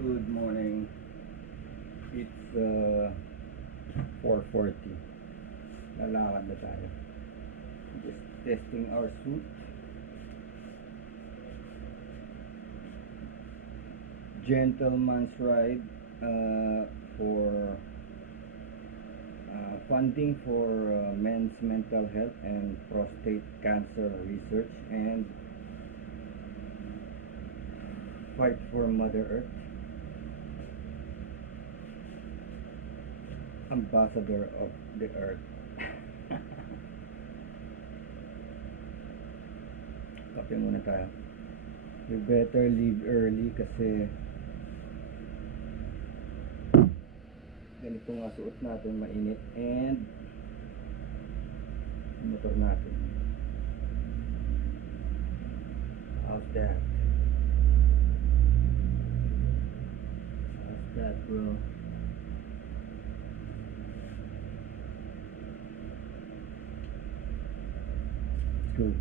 Good morning. It's 4:40. Lalakad na tayo. Just testing our suit. Gentleman's ride for funding for men's mental health and prostate cancer research and fight for Mother Earth. Ambassador of the Earth. Kape muna tayo. We better leave early kasi ganito nga suot natin, mainit, and motor natin. How's that? How's that, bro? Good.